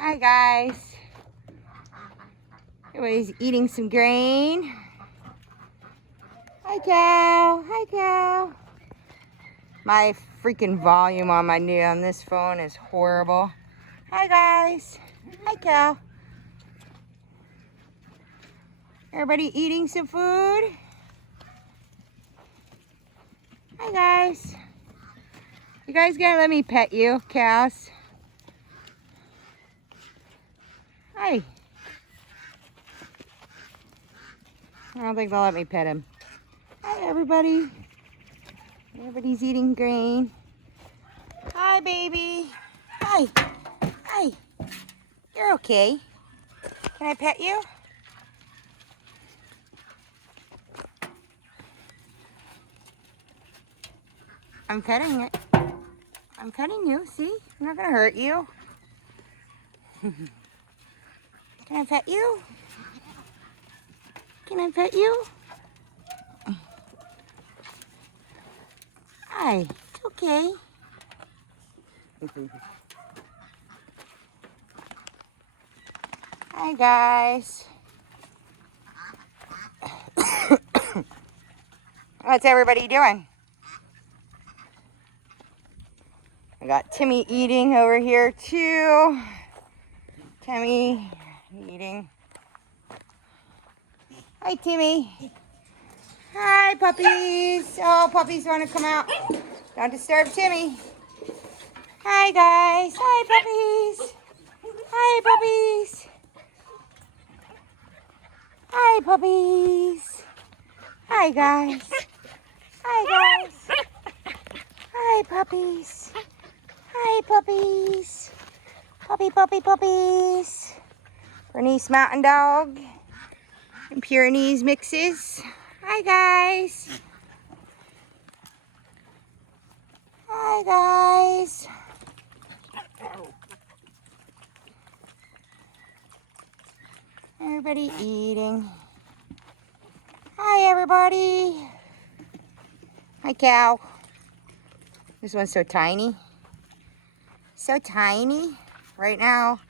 Hi guys. Everybody's eating some grain. Hi cow. Hi cow. My freaking volume on this phone is horrible. Hi guys. Hi cow. Everybody eating some food? Hi guys. You guys gonna let me pet you, cows? Hi. I don't think they'll let me pet him. Hi everybody. Everybody's eating grain. Hi baby. Hi. Hi. You're okay. Can I pet you? I'm petting it. I'm petting you, see? I'm not gonna hurt you. Can I pet you? Can I pet you? Hi, it's okay. Hi guys. What's everybody doing? I got Timmy eating over here too. Timmy eating. Hi Timmy. Hi puppies. Oh, puppies want to come out. Don't disturb Timmy. Hi guys. Hi puppies. Hi puppies. Hi puppies. Hi guys. Hi guys. Hi puppies. Hi puppies. Puppies. Bernese Mountain Dog and Pyrenees mixes. Hi guys. Hi guys. Everybody eating. Hi everybody. Hi cow. This one's so tiny. So tiny. Right now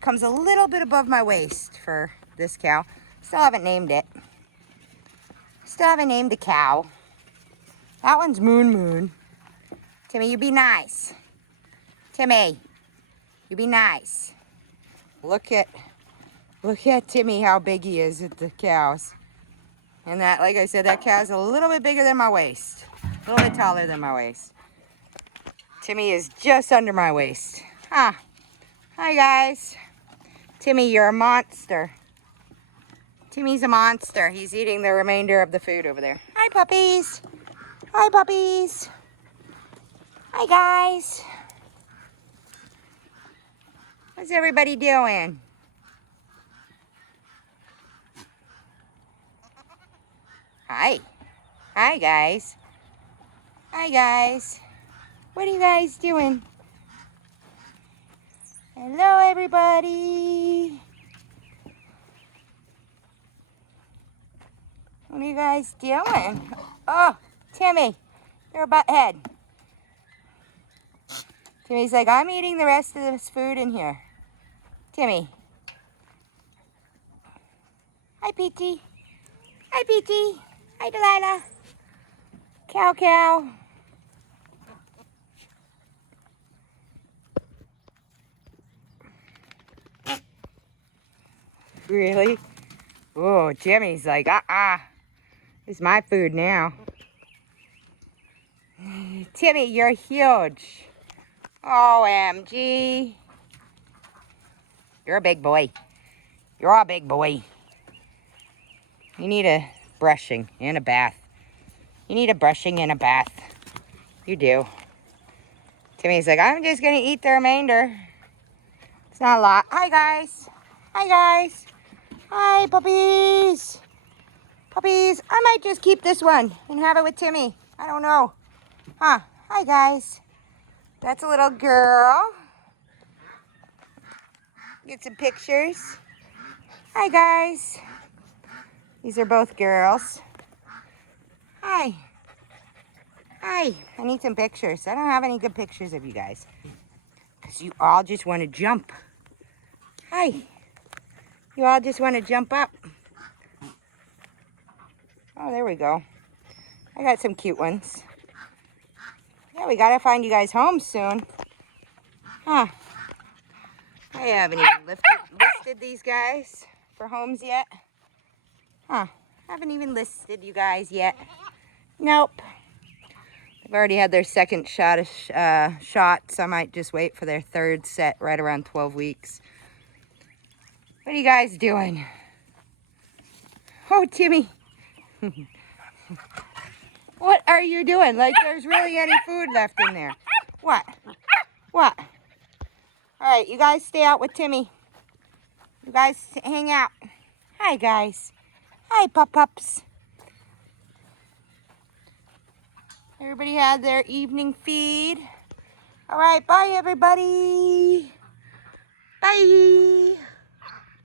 comes a little bit above my waist for this cow. Still haven't named it. Still haven't named the cow. That one's Moon. Timmy, you be nice. Timmy, you be nice. Look at Timmy, how big he is at the cows. And that, like I said, that cow's a little bit bigger than my waist. A little bit taller than my waist. Timmy is just under my waist. Hi guys. Timmy, you're a monster. Timmy's a monster. He's eating the remainder of the food over there. Hi puppies. Hi puppies. Hi guys. What's everybody doing? Hi. Hi guys. Hi guys. What are you guys doing? Hello everybody. What are you guys doing? Oh, Timmy, you're a butthead. Timmy's like, I'm eating the rest of this food in here. Timmy. Hi, Petey. Hi, Petey. Hi, Delilah. Cow. Really? Oh, Jimmy's like, It's my food now. Timmy, you're huge. OMG. You're a big boy. You're a big boy. You need a brushing and a bath. You need a brushing and a bath. You do. Timmy's like, I'm just going to eat the remainder. It's not a lot. Hi, guys. Hi, guys. Hi, puppies. Puppies. I might just keep this one and have it with Timmy. I don't know. Hi, guys. That's a little girl. Get some pictures. Hi, guys. These are both girls. Hi. I need some pictures. I don't have any good pictures of you guys. Because you all just want to jump. Hi. You all just want to jump up. Oh, there we go. I got some cute ones. Yeah, we gotta find you guys homes soon. Huh. I haven't even listed these guys for homes yet. Huh. Haven't even listed you guys yet. Nope. They've already had their second shot, so I might just wait for their third set right around 12 weeks. What are you guys doing? Oh, Timmy. What are you doing? Like there's really any food left in there. What? What? All right, you guys stay out with Timmy. You guys hang out. Hi, guys. Hi, pup-pups. Everybody had their evening feed. All right, bye, everybody. Bye.